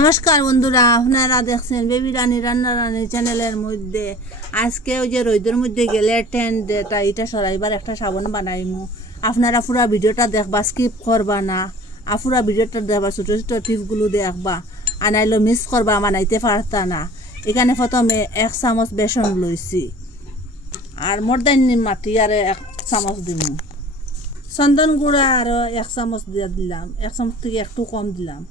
নমস্কার বন্ধুরা, আপনারা দেখছেন বেবি রানী রান্না রানী চ্যানেলের মধ্যে। আজকে ওই যে রোদের মধ্যে গেলে টেন্টটা এটা সরাইবার একটা সাবান বানাইমু। আপনারা পুরা ভিডিওটা দেখবা, স্কিপ করবা না। আর পুরা ভিডিওটা দেখবা, ছোটো ছোটো টিপগুলো দেখবা, আনাইলো মিস করবা, বানাইতে পারতা না। এখানে প্রথমে 1 চামচ বেসন লইছি, আর মর্দানি মাটি আর 1 চামচ দিমু। চন্দন গুঁড়া আরও 1 চামচ দিয়ে দিলাম, 1 চামচ থেকে একটু কম দিলাম।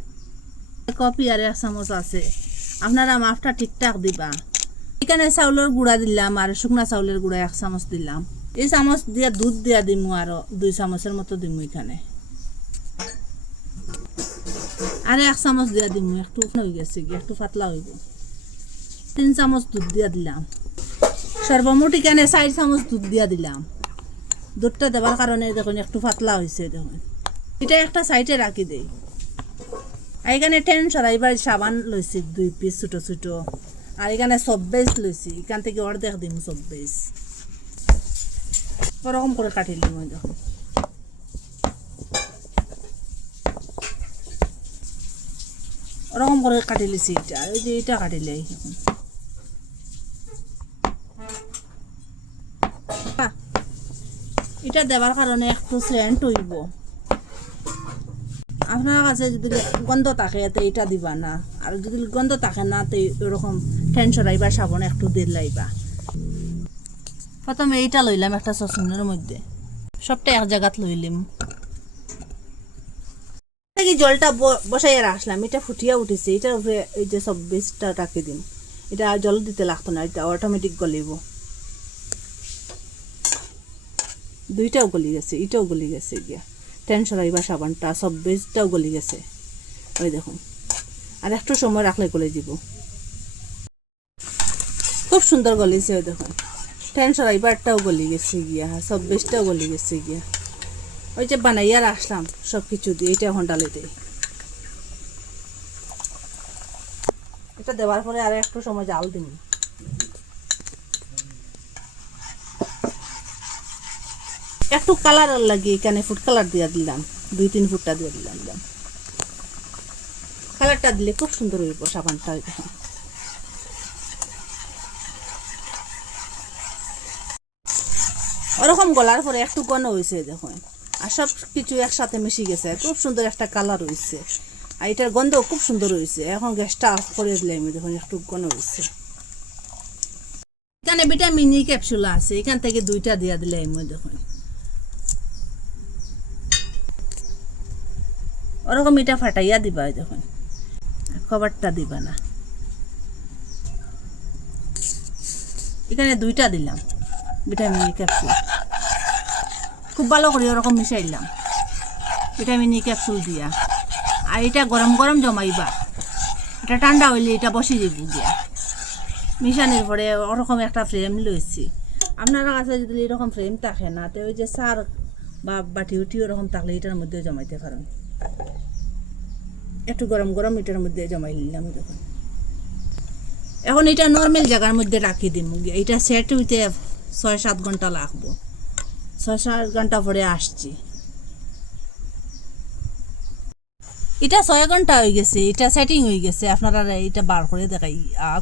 কপি আর 1 চামচ আছে, আপনারা মাপটা ঠিকঠাক দিবা। এখানে চাউলের গুঁড়া দিলাম আর শুকনা চাউলের গুঁড়া 1 চামচ দিলাম। এই চামচ দিয়ে দুধ দিয়া দিমু, আরো 2 চামচের মতো দিমু। এখানে আর 1 চামচ দিয়া দিমু, একটু হয়ে গেছে, একটু পাতলা হইব। 3 চামচ দুধ দিয়া দিলাম। সর্বমোট এখানে 4 চামচ দুধ দিয়া দিলাম। দুধটা দেওয়ার কারণে দেখুন একটু পাতলা হয়েছে। দেখুন এটা একটা সাইডে রাখি দেই। এখানে টেন সরাইবার সাবান লইছি 2 পিস ছোটো ছোটো, আর এখানে 24 লইছি। এখান থেকে অর্ধেক দিম 24, ওরকম করে কাটিলাম। ওই দেখুন ওরকম করে কাটিলিছি। এটা ওই যে এটা কাটিলে এটা দেওয়ার কারণে একটু সেন্ট হইব। আপনার কাছে যদি গন্ধ থাকে তো এটা দিবা না, আর যদি গন্ধ থাকে না তো এরকম টেন সরাইবা সাবান একটু দিয়ে লাইবা। প্রথমে এইটা লইলাম একটা সসপ্যানের মধ্যে, সবটা এক জায়গাত লইলাম। জলটা বসাইয়া রাখলাম, এটা ফুটিয়া উঠেছে। এটার উপরে এই যে 24টা রাখি দিন। এটা জল দিতে লাগতো না, এটা অটোমেটিক গলিব। 2টাও গলি গেছে, এটাও গলি গেছে গিয়া। টেন সরাইবা সাবানটা 24টাও গলি গেছে। ওই দেখুন, আর একটু সময় রাখলে গলে দিব। খুব সুন্দর গলিছে। ওই দেখুন টেন সরাইবারটাও গলি গেছে গিয়া, 24টাও গলি গেছে গিয়া। ওই যে বানাইয়া রাখলাম সব কিছু দিয়ে, এটা এখন ডালে দেয়। এটা দেওয়ার পরে আর একটু সময় জাল দিন। একটু কালার লাগিয়ে এখানে ফুড কালার দিয়ে দিলাম, 2-3 ফুটটা দিয়ে দিলাম। কালারটা দিলে খুব সুন্দর হইব সাবানটা। ওরকম গলার পরে একটু ঘন হয়েছে দেখুন, আর সব কিছু একসাথে মিশে গেছে। খুব সুন্দর একটা কালার হয়েছে, আর এটার গন্ধ খুব সুন্দর হয়েছে। এখন গ্যাসটা অফ করে দিলাম। দেখুন একটু ঘন হয়েছে। এখানে ভিটামিন ই ক্যাপসুল আছে, এখান থেকে 2টা দিয়া দিলাম। দেখুন ওরকম এটা ফাটাইয়া দিবা। দেখুন কভারটা দিবা না। এখানে 2টা দিলাম ভিটামিন ই ক্যাপসুল। খুব ভালো করে ওরকম মিশাইলাম ভিটামিন ই ক্যাপসুল দিয়া। আর এটা গরম গরম জমাইবা, এটা ঠান্ডা হইলে এটা বসে যাব দিয়া। মিশানোর পরে ওরকম একটা ফ্রেম লইছি। আপনারা কাছে যদি এরকম ফ্রেম থাকে না, তো ওই যে সার বা বাটি উঠি ওরকম থাকলে এটার মধ্যে জমাইতে পারেন। একটু গরম গরম এটার মধ্যে জমাই নিলাম। দেখুন এখন এটা নর্মাল জায়গার মধ্যে রাখি দিম। এটা সেট হইতে 6-7 ঘন্টা লাগবো। 6-7 ঘন্টা পরে আসছি। এটা 6 ঘন্টা হয়ে গেছে, এটা সেটিং হয়ে গেছে। আপনারা এটা বার করে দেখাই,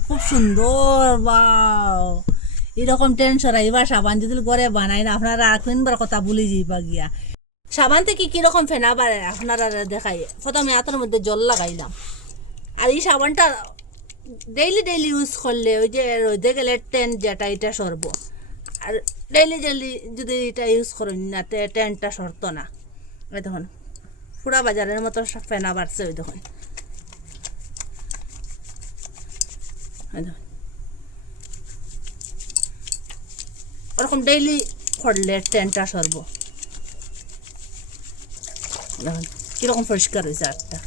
খুব সুন্দর। বাও, এরকম টেন সরাইবা সাবান যদি ঘরে বানাই না, আপনারা আর 3বার কথা ভুলে যাইবা গিয়া। সাবান থেকে কিরকম ফেনা বাড়ে আপনারা দেখাই। প্রথমে হাতের মধ্যে জল লাগাইলাম। আর এই সাবানটা ডেইলি ইউজ করলে ওই যে রোদে গেলে টেন যেটা এটা সরব। আর ডেইলি যদি এটা ইউজ করেন না, টেনটা সরতো না। ওই দেখুন পুরা বাজারের মতো ফেনা বাড়ছে। ওই দেখুন ওরকম ডেইলি করলে টেনটা সরব। দেখুন কিরকম পরিষ্কার হয়েছে আটটা।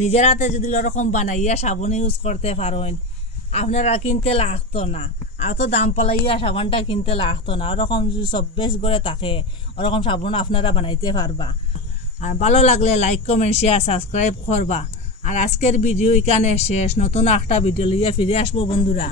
নিজের হাতে যদি ওরকম বানাইয়া সাবান ইউজ করতে পারেন, আপনারা কিনতে লাগতো না। আর তো দাম পালাইয়া সাবানটা কিনতে লাগতো না। ওরকম যদি 24 করে থাকে, ওরকম সাবান আপনারা বানাইতে পারবা। আর ভালো লাগলে লাইক কমেন্ট শেয়ার সাবস্ক্রাইব করবা। আর আজকের ভিডিও এখানে শেষ। নতুন একটা ভিডিও লিয়ে ফিরে আসবো বন্ধুরা।